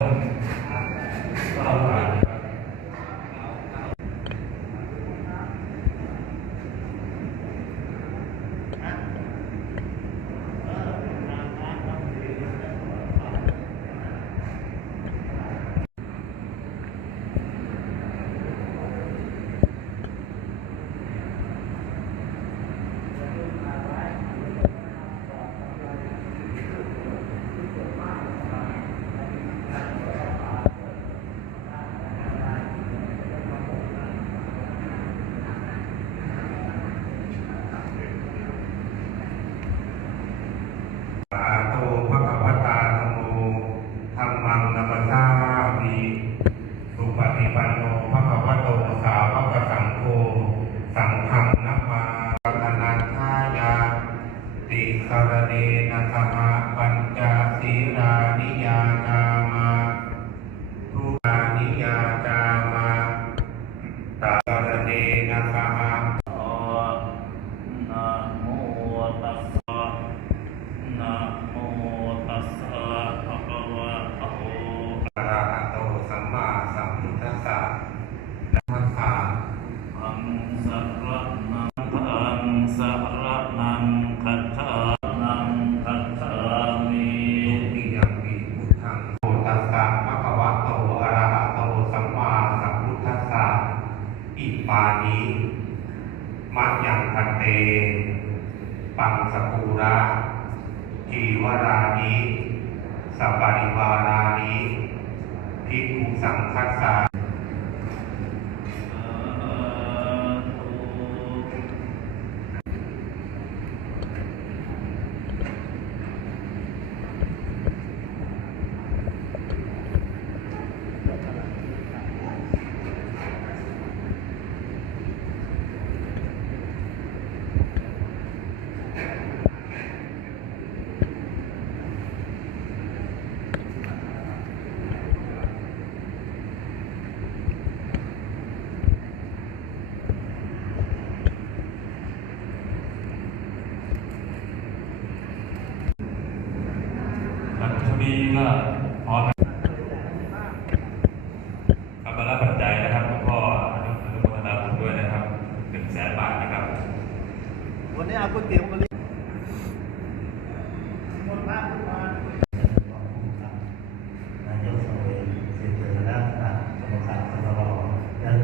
สาธุพระกัตาธรรมโมธรรมังนัมสามิสุปฏิปันโนพระกัปโตสาวกสังโฆสังฆังนัมมาปัญนันทายาติคารเนนะสหปัญจศีรานิยาจามาทุรานิยาจามาตารเนนะสห นะโมตัสสะนะโมตัสสะภะคะวะโต อะ ระหะโตสัมมาสัมพุทธัสสะนะมะอังสะระนังอังสะระนังคัจฉานังคัจฉามิตุติยัมปิพุทธังโมตัสสะภะคะวะโตอะระหะโตสัมมาสัมพุทธัสสะอิปานิมัจยังพันเต ปังสกุระจีวรานิสัปปริวารานิ ภิกขุสังคัสสา หลังจาก นี้ก็พร้อมครับมารับปัจจัยนะครับหลวงพ่ออนุอนุโมทนาบุญด้วยนะครับหนึ่งแสนบาทนะครับ วันนี้เอาก๋วยเตี๋ยวมาเลี้ยงหมดและ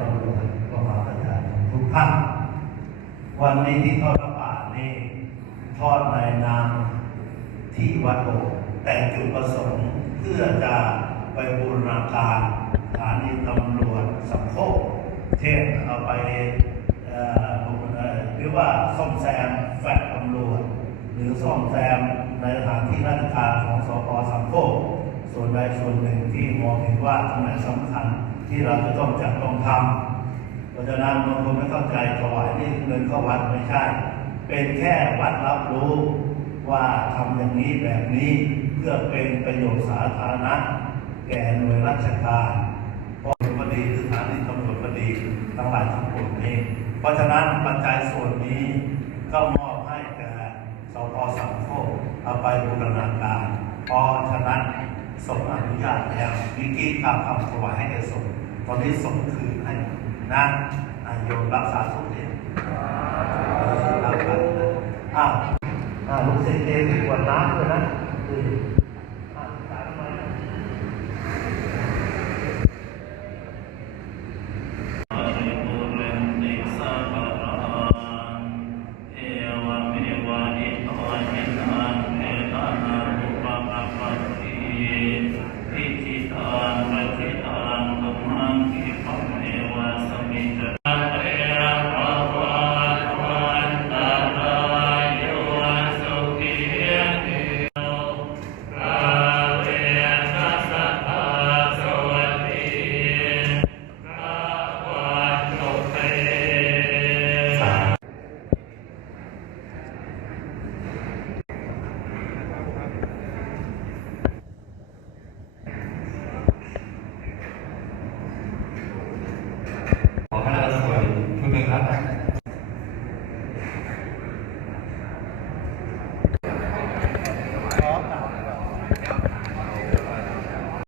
ตำรวจก็มาประชาชนทุกท่านวันนี้ที่ทอดพระป่านี่ทอดในนามที่วัดโบ แต่จุดประสงค์เพื่อจะไปบูรณาการสถานีตำรวจสำโคกเช่นเอาไปหรือว่าซ่อมแซมแฟลตตำรวจ หรือซ่อมแซมในสถานที่ราชการของสพสามโคกส่วนใดส่วนหนึ่งที่มองเห็นว่าตรงไหนสำคัญที่เราจะต้องจัดต้องทำเพราะฉะนั้นบางคนไม่เข้าใจถวายนี่เงินเข้าวัดไม่ใช่ เป็นแค่วัดรับรู้ว่าทำอย่างนี้แบบนี้ พื่อเป็นประโยชน์สาธารณะ แก่หน่วยราชการเพราะพอดีสถานีตำรวจพอดีทั้งหลายทั้งปวงนี้ เพราะฉะนั้นปัจจัยส่วนนี้ก็มอบให้แก่สพสังโคกเอาไปบูรณาการเพราะฉะนั้นส่งอนุญาตแล้ววิกี้กล่าวคำถวายให้แก่ส่งตอนนี้ส่งคืนให้นะอะโยมรักษาสุขเองรับไปนะอ้าวอ่าลูกศิษย์เองขวดน้ำด้วยนะ Mm-hmm.